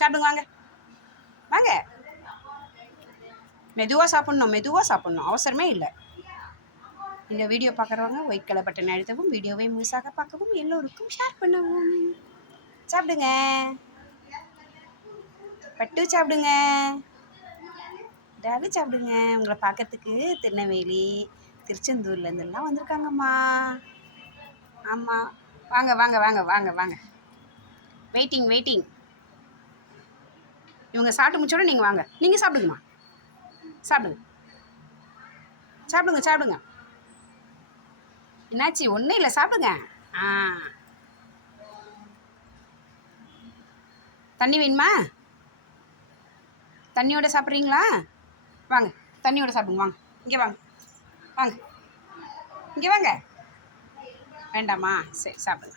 சாப்பிடுங்க வாங்க. வாங்க. மெதுவாக சாப்பிட்ணும் மெதுவாக சாப்பிட்ணும். அவசரமே இல்லை. இந்த வீடியோ பார்க்குறவங்க ஒயிட் கலர் பட்டன் அழுத்தவும் வீடியோவை முழுசாக பார்க்கவும் எல்லோருக்கும் ஷேர் பண்ணவும். சாப்பிடுங்க. பட்டு சாப்பிடுங்க. டாலி சாப்பிடுங்க. உங்களை பார்க்கறதுக்கு திருநெல்வேலி திருச்செந்தூர்லேருந்துலாம் வந்திருக்காங்கம்மா. ஆமாம் வாங்க வாங்க வாங்க வாங்க வாங்க. வெயிட்டிங் வெயிட்டிங் இவங்க சாப்பிட்டு முடிச்சோட நீங்கள் வாங்க. நீங்கள் சாப்பிடுங்கம்மா. சாப்பிடுங்க. சாப்பிடுங்க சாப்பிடுங்க. என்னாச்சு? ஒன்றும் இல்லை சாப்பிடுங்க. ஆ. தண்ணி வேணுமா? தண்ணியோட சாப்பிட்றீங்களா? வாங்க தண்ணியோட சாப்பிடுங்க வாங்க. இங்கே வாங்க வாங்க. இங்கே வாங்க. வேண்டாமா? சரி சாப்பிடுங்க.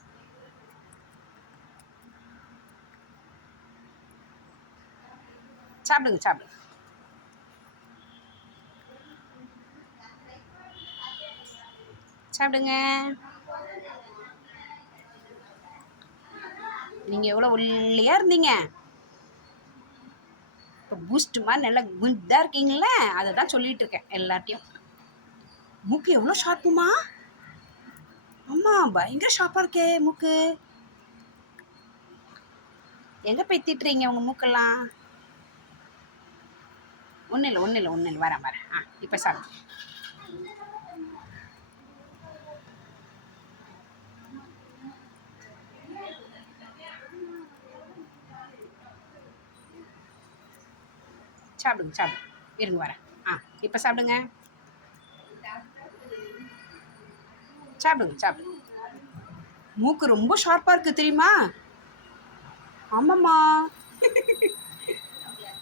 சாப்பிடுங்க சாப்பிடுங்க. சாப்பிடுங்க. நீங்கள் எவ்வளோ ஒல்லியாக இருந்தீங்க? இப்போ பூஸ்ட் மாதிரி நல்லா குண்டாக இருக்கீங்களே அதை தான் சொல்லிட்டு இருக்கேன் எல்லார்ட்டையும். மூக்கு எவ்வளோ ஷார்ப்புமா அம்மா பயங்கர ஷார்ப்பாக இருக்கே மூக்கு. எங்கே போய் திட்டுறீங்க உங்கள் மூக்கெல்லாம்? ஒன்றும் இல்லை ஒன்றும் இல்லை ஒன்றும் இல்லை வரேன் வரேன். ஆ இப்போ சாப்பிடு. சாப்பிடுங்க சாப்பிடுங்க. இருங்க வரேன். ஆ இப்போ சாப்பிடுங்க. சாப்பிடுங்க சாப்பிடுங்க. மூக்கு ரொம்ப ஷார்ப்பாக இருக்குது தெரியுமா? ஆமாம்மா.